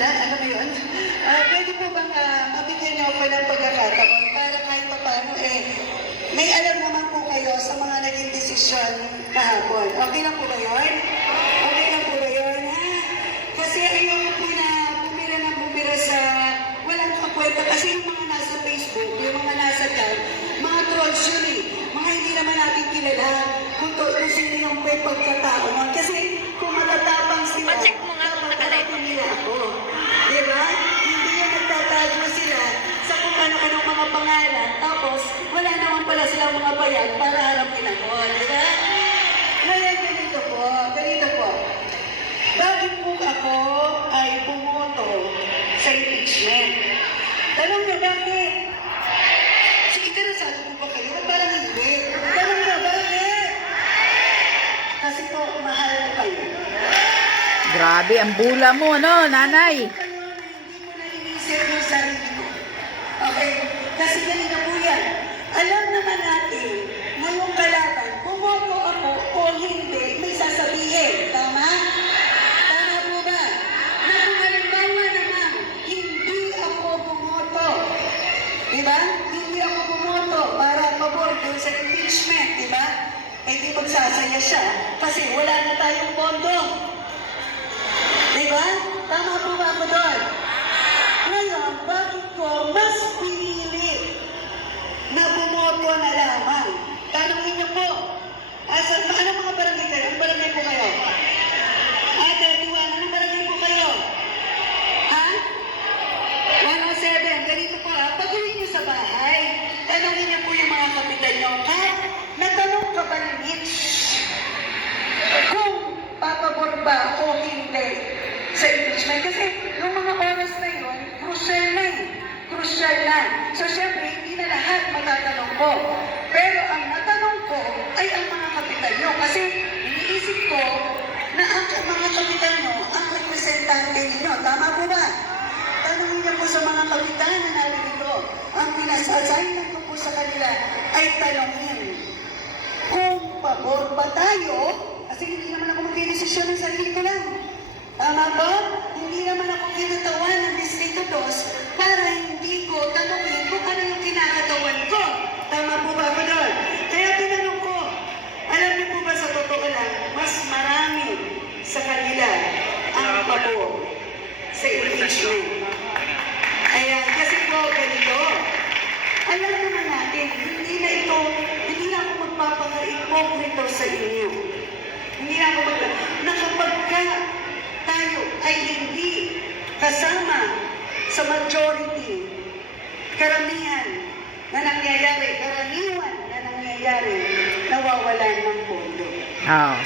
na, alam mo yun? Pwede po bang mabigyan niyo ako ng pagkakataon para kahit pa paano may alam naman po kayo sa mga naging desisyon kahapon. Okay lang po ba yun? Okay lang po ba yun, ha? Kasi ayoko po na bumira sa walang kakwenta kasi yung mga nasa Facebook, yung mga nasa chat, mga trolls yun mga hindi naman natin kilala kung sino yung may pagkatao nun. Kasi kung matatapang sila, Pa-check mo nga kung nakalive nila ako. Diba? Hindi yung nagtatago sila sa kung ano-anong mga pangalan, tapos wala naman pala silang mga bayag para harapin ako. Diba? Ngayon, ganito po. Bakit po ako ay bumoto sa impeachment? Tanong nyo, bakit? Sige, interesado po ba kayo? Parang hindi. Tanong nyo, bakit? Kasi po, mahal ko kayo. Grabe, ang bula mo, no, nanay? Hindi ko na inisip yung sarili ko. Okay? Kasi ganito po yan. Alam naman natin, ngayong kalaban, bumoto ako o hindi, may sasabihin. Tama? Tama po ba? Na kung halimbawa naman, hindi ako bumoto. Diba? Hindi ako bumoto para pabor doon sa impeachment. Diba? Di magsasaya siya kasi wala na tayong pondo. Diba? Tama po ba ako doon? Ngayon, bakit ko mas pinili na bumoto na lamang? Tanongin niyo po. Ano mga barangay kayo? Anong barangay po kayo? Ate, Tuwan, anong barangay po kayo? Ha? 107. Ganito po pag uwi niyo sa bahay, tanongin niyo po yung mga kapitan niyo. Natanong ka ba ni Mitch kung papabor ba o hindi sa impeachment? Kasi yung mga oras na yun, crucial na. So, syempre, hindi na lahat matatanong ko. Pero ang natanong ko ay ang mga kapitan nyo. Kasi iniisip ko na ang mga kapitan nyo ang representante ninyo. Tama po ba? Tanongin niyo po sa mga kapitan na narito. Ang pinasasayang ko po sa kanila ay tanongin kung pabor ba tayo, kasi hindi naman ako magdidesisyon ng sarili ko lang. Tama ba? Hindi naman ako kinatawan ng Distrito 2 para hindi ko tanongin kung ano yung kinakatawan ko. Tama po ba ako doon? Kaya tinanong ko, alam niyo po ba sa totoo lang, mas marami sa kanila ang pabor sa impeachment. Ayan, kasi po ganito. Alam naman natin, hindi na ako magpapaka-ipokrito sa inyo. Hindi na ako na kapag tayo ay hindi kasama sa majority, karamihan na nangyayari, nawawalan ng pondo.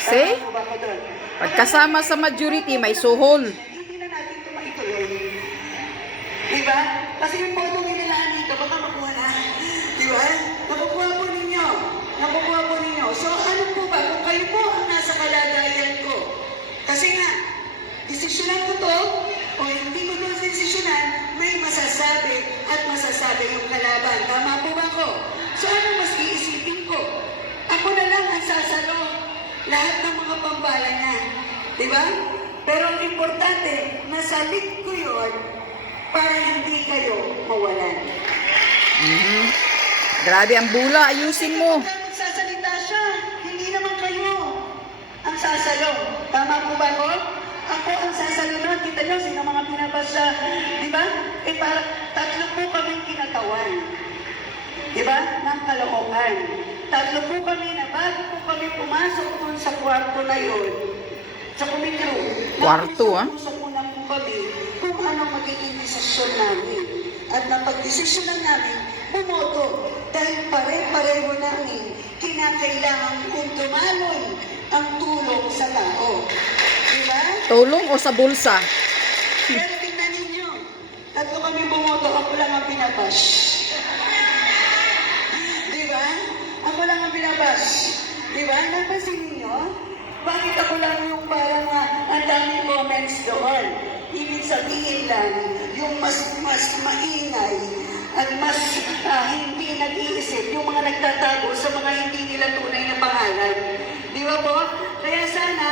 See? Tama po ba ako doon? Pagkasama sa majority, may suhol. Hindi na natin ito maituloy. Diba? Kasi yung pondo nilalaan dito, baka makuha na. Diba? Nakukuha po ninyo. So, ano po ba? Kung kayo po ang nasa kalagayan ko, kasi nga, desisyonan ko to, o hindi ko doon desisyonan, may masasabi at masasabi yung kalaban. Tama po ba ko? So, ano mas iisipin ko? Ako na lang ang sasalo. Lahat ng mga pambala niya. Diba? Pero ang importante, nasalit ko yun para hindi kayo mawalan. Grabe, ang bula. Ayusin mo. Magsasalita siya, hindi naman kayo ang sasalo. Tama po ba ko? Ako ang sasalo na. Kita nyo, sino mga pinabasa. Diba? Para tatlo po kaming kinatawan. Diba? Ng kalookan. Tatlo po kami na bago po kami pumasok dun sa kwarto na yun, sa committee room. Kwarto, Nag-usap muna po kami kung anong magiging desisyon namin. At napag-desisyonan namin, bumoto. Dahil pare-pareho namin kinakailangan kung dumaloy ang tulong sa tao. Diba? Tulong o sa bulsa? Pero tingnan ninyo, tatlo kami bumoto, ako lang ang pinabash. Diba? Ako lang ang pinabash. Diba? Napansin ninyo? Bakit ako lang yung parang ang daming comments doon? Ibig sabihin lang, yung mas maingay at mas hindi nag-iisip, yung mga nagtatago sa mga hindi nila tunay na pangalan. Di ba po? Kaya sana,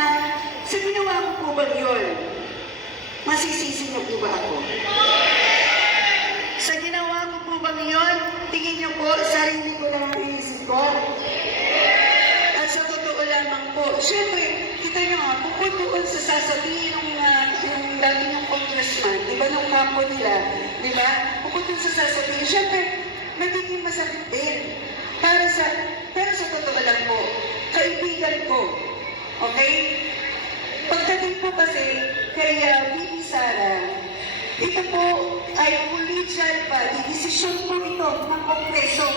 sa ginawa ko po ba yun? Masisisi niyo po ba ako? Sa ginawa ko po ba ngayon, tingin niyo po, sarili ko lang ang iisip ko. At sa totoo lamang po, syempre, kita niyo nga, bukod doon sa sasabihin ng dati ng congressman, di ba, nung kampo nila, di ba? Bukod doon sa sasabihin, syempre, magiging masakit din. Pero sa totoo lang po, kaibigan ko, okay? Pagdating po kasi kay VP Sara, ito po ay collegial body, desisyon po ito ng Kongreso.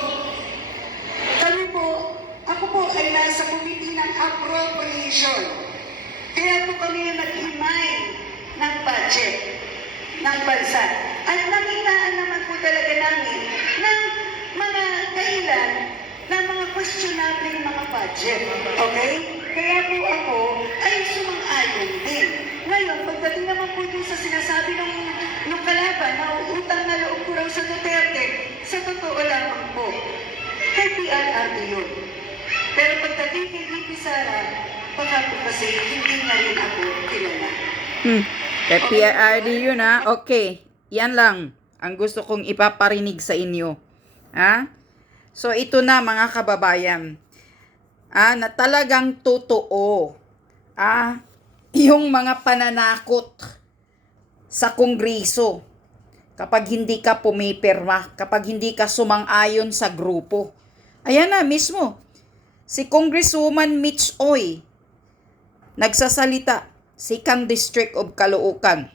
Ako po ay nasa committee ng appropriation. Kaya po kami yung nag-himay ng budget ng bansa. At nakitaan naman po talaga namin ng mga kailan ng mga questionable mga budget. Okay? Kaya po ako ay sumang-ayon din. Ngayon, pagdating naman po dun sa sinasabi ng kalaban na utang na loob ko raw sa Duterte, sa totoo lamang po, kay PRRD yun. Pero pagdating kay VP Sara, baka po kasi hindi na rin ako kilala. Kay PRRD yun ha. Okay. Yan lang ang gusto kong ipaparinig sa inyo. Ha? So ito na mga kababayan. Na talagang totoo. Yung mga pananakot sa Kongreso. Kapag hindi ka pumipirma, kapag hindi ka sumang-ayon sa grupo. Ayan na mismo. Si Congresswoman Mitch Oy, nagsasalita, 2nd District of Caloocan,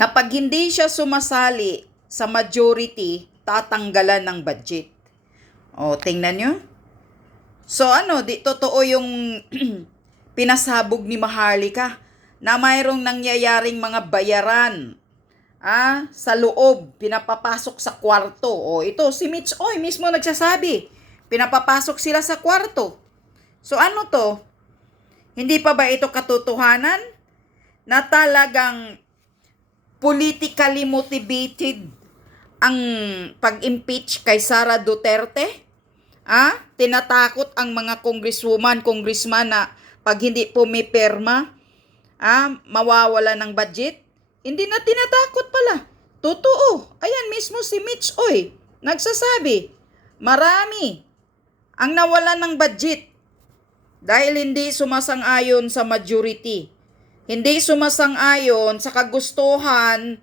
na pag hindi siya sumasali sa majority, tatanggalan ng budget. O, tingnan nyo. So di totoo yung pinasabog ni Maharlika na mayroong nangyayaring mga bayaran sa loob, pinapapasok sa kwarto. O ito, si Mitch Oy mismo nagsasabi, pinapapasok sila sa kwarto. So ano to? Hindi pa ba ito katotohanan na talagang politically motivated ang pag-impeach kay Sara Duterte? Tinatakot ang mga congressman na pag hindi pumipirma, mawawala ng budget? Hindi na tinatakot pala. Totoo. Ayan mismo si Mitch Oy, nagsasabi, marami ang nawalan ng budget dahil hindi sumasang-ayon sa majority. Hindi sumasang-ayon sa kagustuhan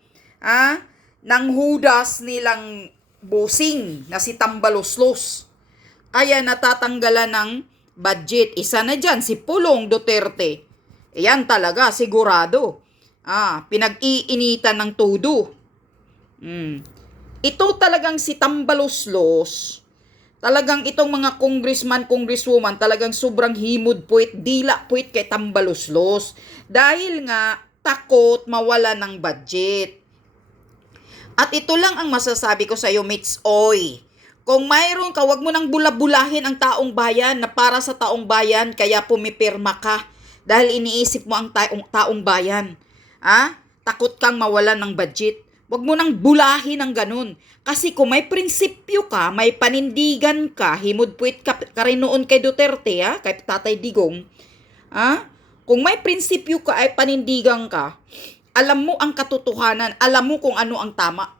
ng hudas nilang busing na si Tambaloslos. Kaya natatanggalan ng budget. Isa na dyan, si Pulong Duterte. Ayan talaga, sigurado. Pinag-iinitan ng todo. Ito talagang si Tambaloslos, talagang itong mga congresswoman, talagang sobrang himod puwit, dila puwit kay Tambaloslos. Dahil nga, takot mawala ng budget. At ito lang ang masasabi ko sa iyo, Mitch Oy. Kung mayroon ka, wag mo nang bulabulahin ang taong bayan na para sa taong bayan, kaya pumipirma ka. Dahil iniisip mo ang taong bayan. Takot kang mawalan ng budget. Wag mo nang bulahin ang ganun. Kasi kung may prinsipyo ka, may panindigan ka, himod-puwit ka rin noon kay Duterte, kay Tatay Digong. Kung may prinsipyo ka ay panindigan ka, alam mo ang katotohanan, alam mo kung ano ang tama.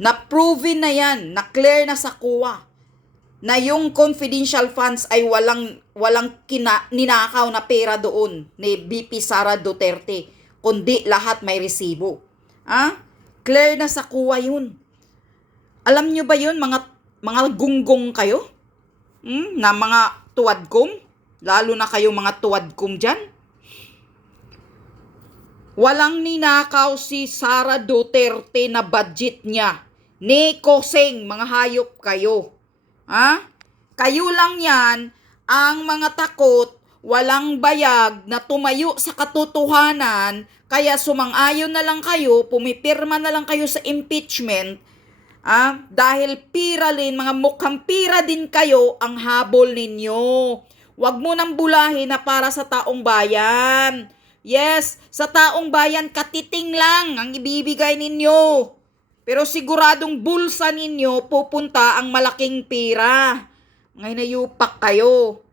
Na-proven na yan, na-clear na sa COA, na yung confidential funds ay walang ninakaw na pera doon ni VP Sara Duterte, kundi lahat may resibo. Clear na sa COA yun. Alam nyo ba yun, mga gunggong kayo? Na mga tuwadkom? Lalo na kayo mga tuwadkom dyan? Walang ninakaw si Sara Duterte na budget niya. Ni Koseng, mga hayop kayo. Kayo lang yan ang mga takot, walang bayag na tumayo sa katotohanan, kaya sumang-ayon na lang kayo, pumipirma na lang kayo sa impeachment, dahil pira din, mga mukhang pira din kayo ang habol ninyo. Huwag mo nang bulahin na para sa taong bayan. Yes, sa taong bayan, katiting lang ang ibibigay ninyo. Pero siguradong bulsa ninyo pupunta ang malaking pira. Ngayon nayupak kayo.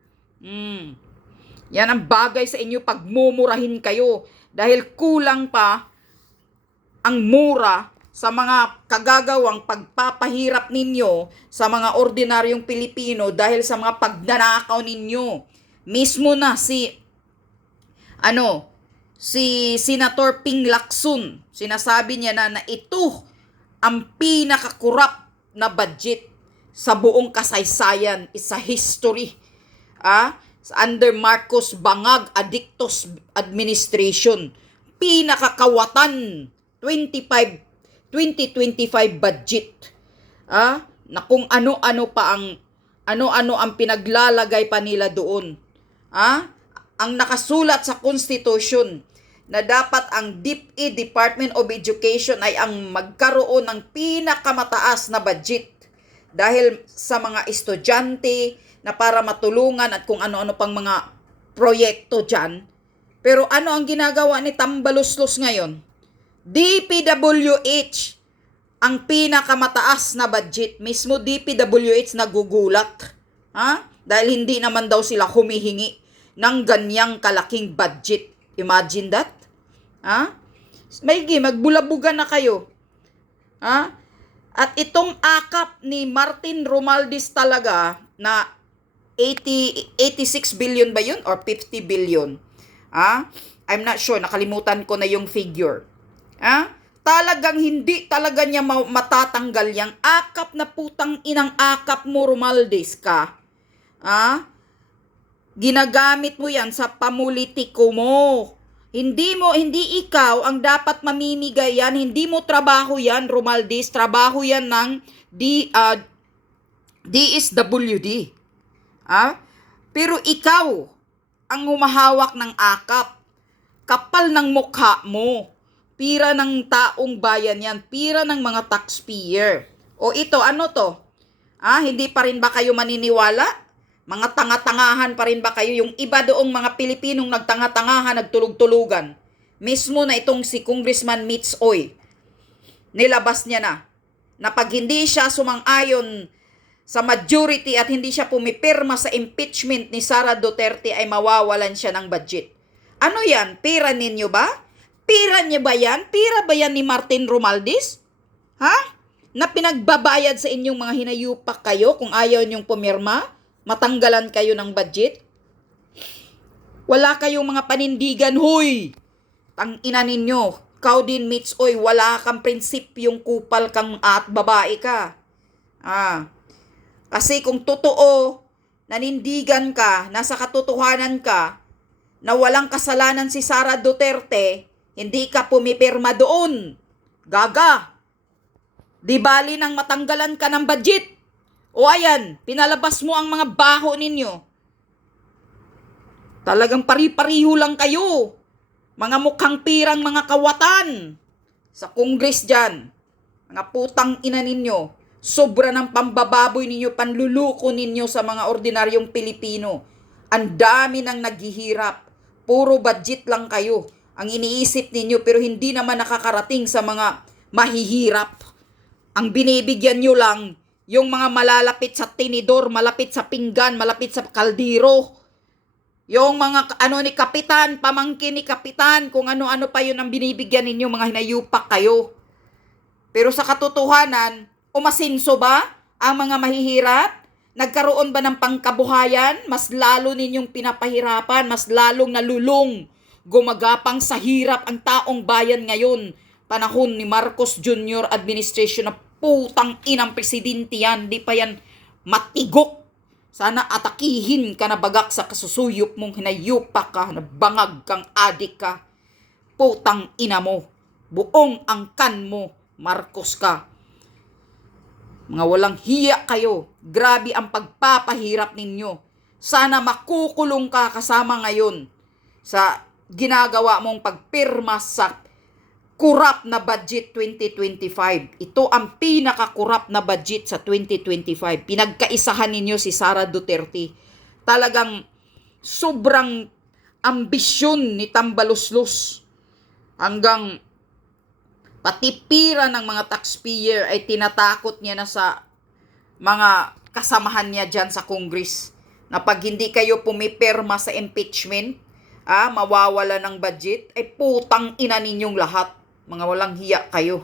Yan ang bagay sa inyo pag mumurahin kayo. dahil kulang pa ang mura sa mga kagagawang pagpapahirap ninyo sa mga ordinaryong Pilipino dahil sa mga pagnanakaw ninyo. Mismo na si Senator Ping Lacson, sinasabi niya na ito ang pinakakurap na budget sa buong kasaysayan, sa history. Under Marcos Bangag Adictos administration, pinakakawatan 2025 budget. Na kung ano-ano ang pinaglalagay pa nila doon. Ang nakasulat sa Constitution na dapat ang DepEd, Department of Education, ay ang magkaroon ng pinakamataas na budget dahil sa mga estudyante na para matulungan at kung ano-ano pang mga proyekto dyan. Pero ano ang ginagawa ni Tambaluslos ngayon? DPWH ang pinakamataas na budget. Mismo DPWH nagugulat. Dahil hindi naman daw sila humihingi ng ganyang kalaking budget. Imagine that? Magbulabugan na kayo. At itong akap ni Martin Romualdez talaga na 86 billion ba yun? Or 50 billion? I'm not sure. Nakalimutan ko na yung figure. Talagang hindi talaga niya matatanggal yang akap na putang inang akap mo, Romualdez ka. Ginagamit mo yan sa pamulitiko mo. Hindi ikaw ang dapat mamimigay yan. Hindi mo trabaho yan, Romualdez. Trabaho yan ng DSWD. Pero ikaw ang humahawak ng akap. Kapal ng mukha mo. Pira ng taong bayan yan. Pira ng mga taxpayer. O ito, ano to? Hindi pa rin ba kayo maniniwala? Mga tanga-tangahan pa rin ba kayo? Yung iba doong mga Pilipinong nagtanga-tangahan, nagtulog-tulugan. Mismo na itong si Congressman Mitch Oy. Nilabas niya na pag hindi siya sumang-ayon sa majority at hindi siya pumipirma sa impeachment ni Sara Duterte ay mawawalan siya ng budget. Ano yan? Pira ninyo ba? Pira niya ba yan? Pira ba yan ni Martin Romualdez? Na pinagbabayad sa inyong mga hinayupak kayo kung ayaw niyong pumirma? Matanggalan kayo ng budget? Wala kayong mga panindigan, huy! Tangina ninyo. Kau din, Mitch Oy, wala kang prinsipyong kupal kang at babae ka. Kasi kung totoo, nanindigan ka, nasa katotohanan ka, na walang kasalanan si Sara Duterte, hindi ka pumipirma doon. Gaga. Di bali nang matanggalan ka ng budget. O ayan, pinalabas mo ang mga baho ninyo. Talagang pari-pariho lang kayo. Mga mukhang pirang mga kawatan. Sa Congress dyan. Mga putang ina ninyo. Sobra ng pambababoy ninyo, panluluko ninyo sa mga ordinaryong Pilipino. Ang dami nang naghihirap. Puro budget lang kayo ang iniisip ninyo pero hindi naman nakakarating sa mga mahihirap. Ang binibigyan nyo lang yung mga malalapit sa tinidor, malapit sa pinggan, malapit sa kaldero. Yung mga ni kapitan, pamangkin ni kapitan, kung ano-ano pa yun ang binibigyan ninyo, mga hinayupak kayo. Pero sa katotohanan, umasinso ba ang mga mahihirap? Nagkaroon ba ng pangkabuhayan? Mas lalo ninyong pinapahirapan, mas lalong nalulong. Gumagapang sa hirap ang taong bayan ngayon. Panahon ni Marcos Jr. administration na putang inang presidente yan. Di pa yan matigok. Sana atakihin ka na bagak sa kasusuyop mong hinayupak ka, na bangag kang adik ka. Putang ina mo. Buong angkan mo, Marcos ka. Mga walang hiya kayo. Grabe ang pagpapahirap ninyo. Sana makukulong ka kasama ngayon sa ginagawa mong pagpirma sa kurap na budget 2025. Ito ang pinakakurap na budget sa 2025. Pinagkaisahan ninyo si Sara Duterte. Talagang sobrang ambisyon ni Tambaluslos. Hanggang pati pira ng mga taxpayer ay tinatakot niya na sa mga kasamahan niya dyan sa Congress. Na pag hindi kayo pumipirma sa impeachment, mawawala ng budget, ay putang ina ninyong lahat. Mga walang hiya kayo.